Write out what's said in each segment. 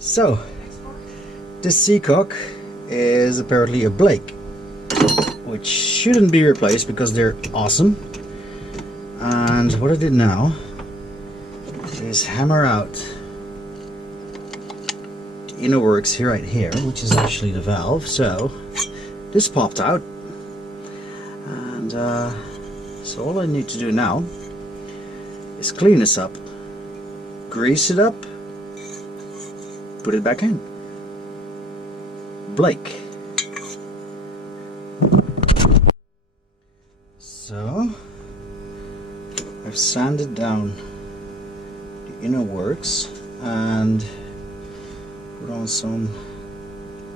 So, this seacock is apparently a Blake, which shouldn't be replaced because they're awesome. And what I did now is hammer out the inner works here, right here, which is actually the valve. So this popped out, and so all I need to do now is clean this up, grease it up, put it back in. Blake. So I've sanded down the inner works and put on some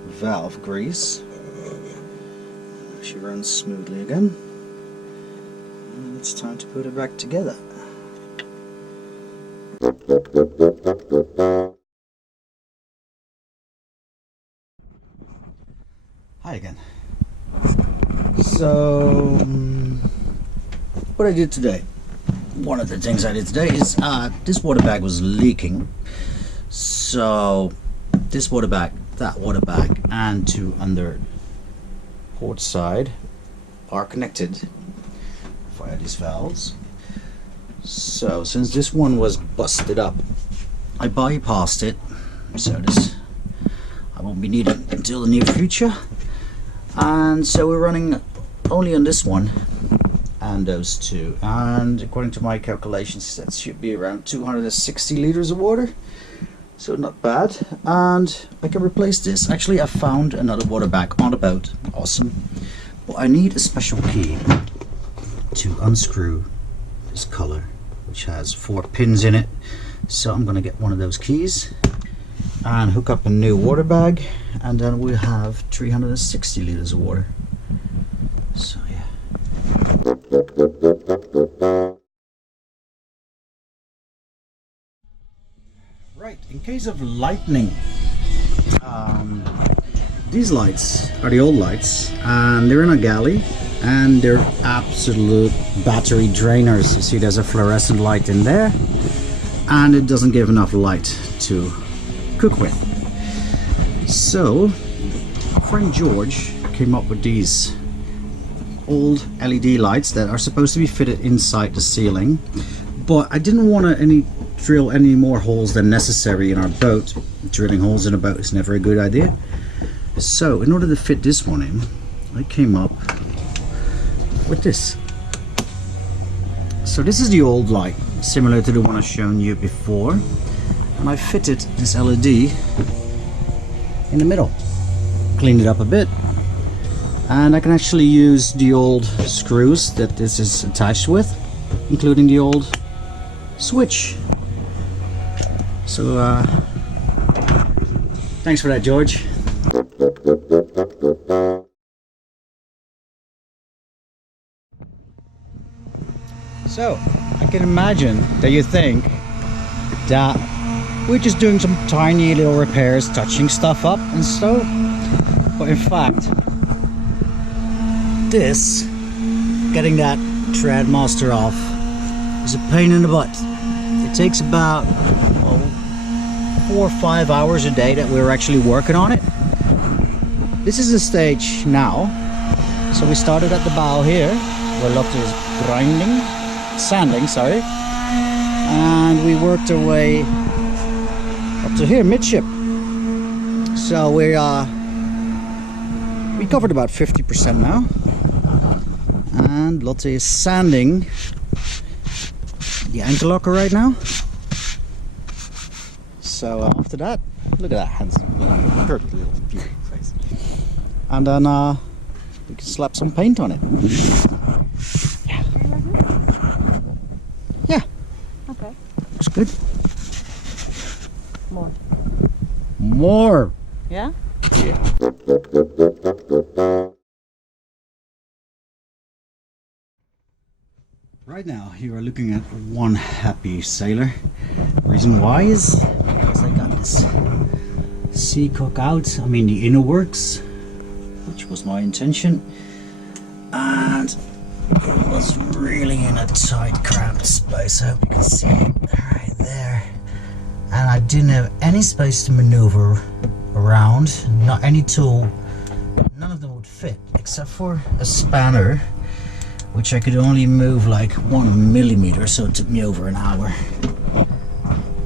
valve grease. She runs smoothly again, and it's time to put it back together. Hi again. So what I did today, one of the things I did today is this water bag was leaking, so this water bag, that water bag, and two under port side are connected via these valves. So since this one was busted up, I bypassed it, so this I won't be needing until the near future. And so we're running only on this one and those two, and according to my calculations that should be around 260 liters of water, so not bad. And I can replace this. Actually, I found another water bag on the boat, awesome, but I need a special key to unscrew this collar, which has 4 pins in it. So I'm gonna get one of those keys and hook up a new water bag, and then we have 360 liters of water. So yeah. Right, in case of lightning, these lights are the old lights, and they're in a galley, and they're absolute battery drainers. You see there's a fluorescent light in there, and it doesn't give enough light to cook with. So friend George came up with these old LED lights that are supposed to be fitted inside the ceiling, but I didn't want to drill any more holes than necessary in our boat. Drilling holes in a boat is never a good idea. So in order to fit this one in, I came up with this. So this is the old light, similar to the one I've shown you before, and I fitted this LED in the middle, cleaned it up a bit, and I can actually use the old screws that this is attached with, including the old switch. So thanks for that, George. So I can imagine that you think that we're just doing some tiny little repairs, touching stuff up and so, but in fact this, getting that thread master off, is a pain in the butt. It takes about 4 or 5 hours a day that we're actually working on it. This is the stage now. So we started at the bow here where Lotte is sanding, sorry, and we worked our way up to here, midship. So we covered about 50% now, and Lotte is sanding the anchor locker right now. So after that, look at that handsome, perfect little beautiful face, and then we can slap some paint on it. Yeah. Yeah. Okay. That's good. More. Yeah? Yeah. Right now you are looking at one happy sailor. The reason why is because I got this seacock out, I mean the inner works, which was my intention, and it was really in a tight cramped space. I hope you can see it right there. and I didn't have any space to maneuver around, not any tool. None of them would fit except for a spanner, which I could only move like 1 millimeter, so it took me over an hour.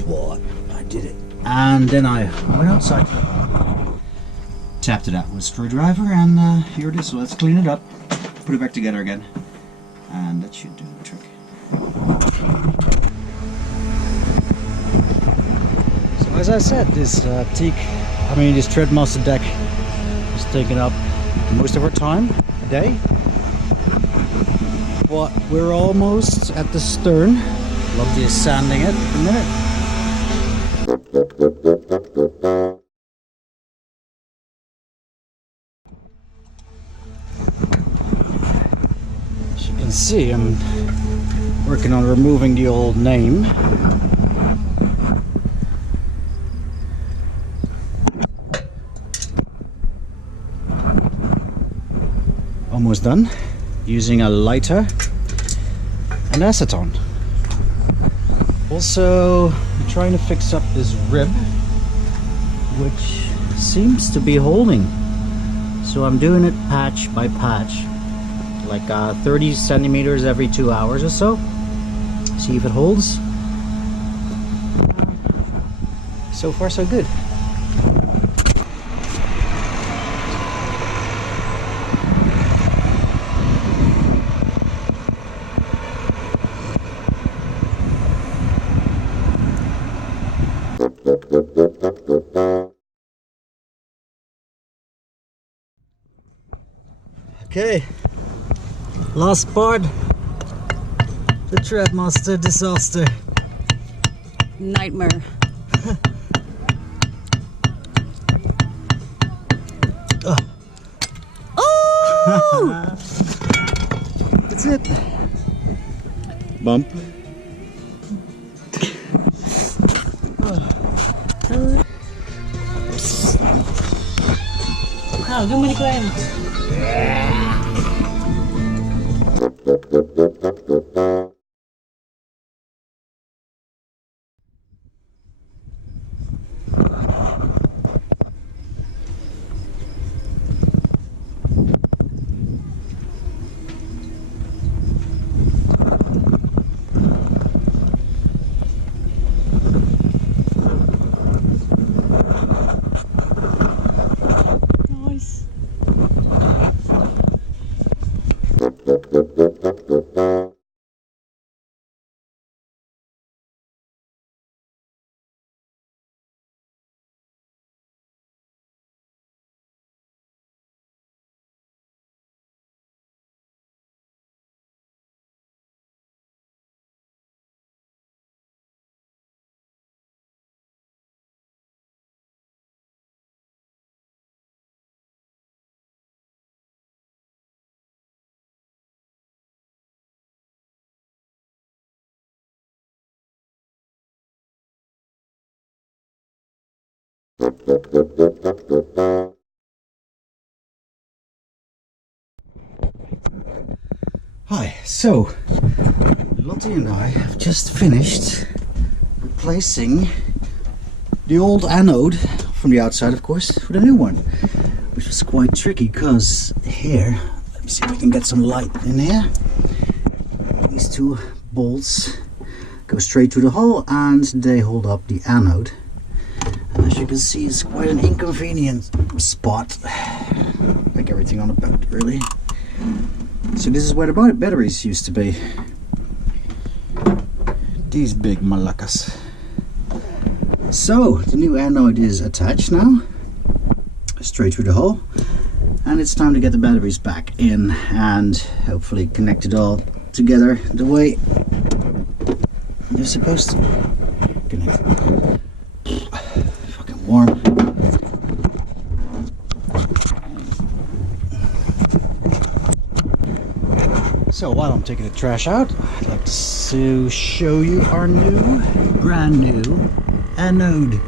But I did it. And then I went outside, tapped it out with a screwdriver, and here it is. So let's clean it up, put it back together again, and that should do the trick. So as I said, this this Threadmaster deck is taking up most of our time a day. But we're almost at the stern. Lovely is sanding it in a minute. As you can see, I'm working on removing the old name. Almost done. Using a lighter and acetone. Also, I'm trying to fix up this rib, which seems to be holding. So I'm doing it patch by patch, like 30 centimeters every 2 hours or so. See if it holds. So far so good. Okay, last part, the Threadmaster disaster. Nightmare. Oh! That's it. Bump. How many claims? Nice. Hi, so Lottie and I have just finished replacing the old anode from the outside, of course, with a new one, which was quite tricky because here, let me see if we can get some light in here. These two bolts go straight to the hull and they hold up the anode. And as you can see, it's quite an inconvenient spot, like everything on a boat, really. So this is where the batteries used to be. These big malakas. So the new anode is attached now, straight through the hull, and it's time to get the batteries back in and hopefully connect it all together the way they're supposed to connect. Fucking warm. So while I'm taking the trash out, I'd like to show you our brand new anode.